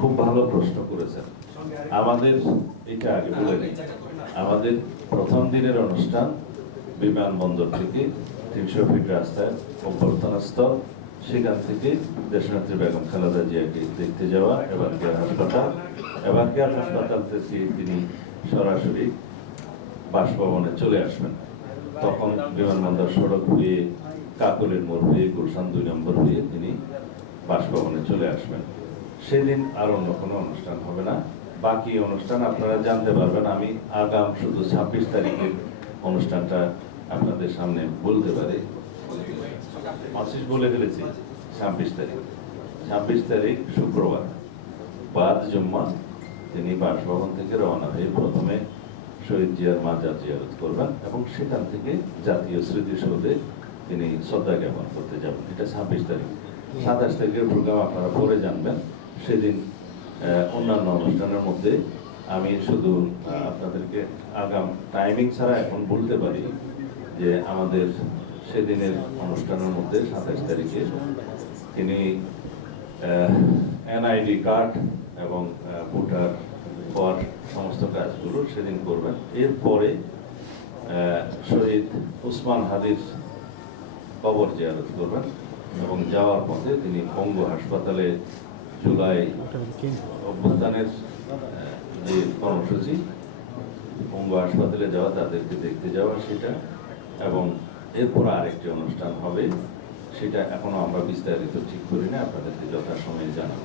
খুব ভালো প্রশ্ন করেছেন। আমাদের এটা আগে বলে নিই, আমাদের প্রথম দিনের অনুষ্ঠান বিমানবন্দর থেকে 300 ফিট রাস্তায় অভ্যর্থনাস্থল, সেখান থেকে দেশনেত্রী বেগম খালেদা জিয়াকে দেখতে যাওয়া এবারকেয়ার হাসপাতাল, এবারকেয়ার হাসপাতাল থেকে তিনি সরাসরি বাসভবনে চলে আসবেন। তখন বিমানবন্দর সড়ক হয়ে কাকলের মোড় হয়ে গুলশান 2 নম্বর হয়ে তিনি বাসভবনে চলে আসবেন। সেদিন আর অন্য কোনো অনুষ্ঠান হবে না। বাকি অনুষ্ঠান আপনারা জানতে পারবেন। আমি আগাম শুধু 26 তারিখের অনুষ্ঠানটা আপনাদের সামনে বলতে পারি। মাসিস বলে ফেলেছি 26 তারিখ। 26 তারিখ শুক্রবার বাদ জুম্মা তিনি বাসভবন থেকে রওনা হয়ে প্রথমে শহীদ জিয়ার মাজার জিয়ারত করবেন এবং সেখান থেকে জাতীয় স্মৃতিসৌধে তিনি শ্রদ্ধা জ্ঞাপন করতে যাবেন। এটা 26 তারিখ। 27 তারিখের প্রোগ্রাম আপনারা পরে জানবেন। সেদিন অন্যান্য অনুষ্ঠানের মধ্যে আমি শুধু আপনাদেরকে আগাম টাইমিং ছাড়া এখন বলতে পারি যে আমাদের সেদিনের অনুষ্ঠানের মধ্যে 27 তারিখে তিনি এনআইডি কার্ড এবং ভোটার হওয়ার সমস্ত কাজগুলো সেদিন করবেন। এরপরে শহীদ উসমান হাদির কবর জিয়ারত করবেন এবং যাওয়ার পথে তিনি পঙ্গু হাসপাতালে জুলাই অভ্যুত্থানের যে কর্মসূচি, পঙ্গু হাসপাতালে যাওয়া, তাদেরকে দেখতে যাওয়া সেটা, এবং এরপর আরেকটি অনুষ্ঠান হবে, সেটা এখনো আমরা বিস্তারিত ঠিক করি না, আপনাদেরকে যথাসময়ে জানাবো।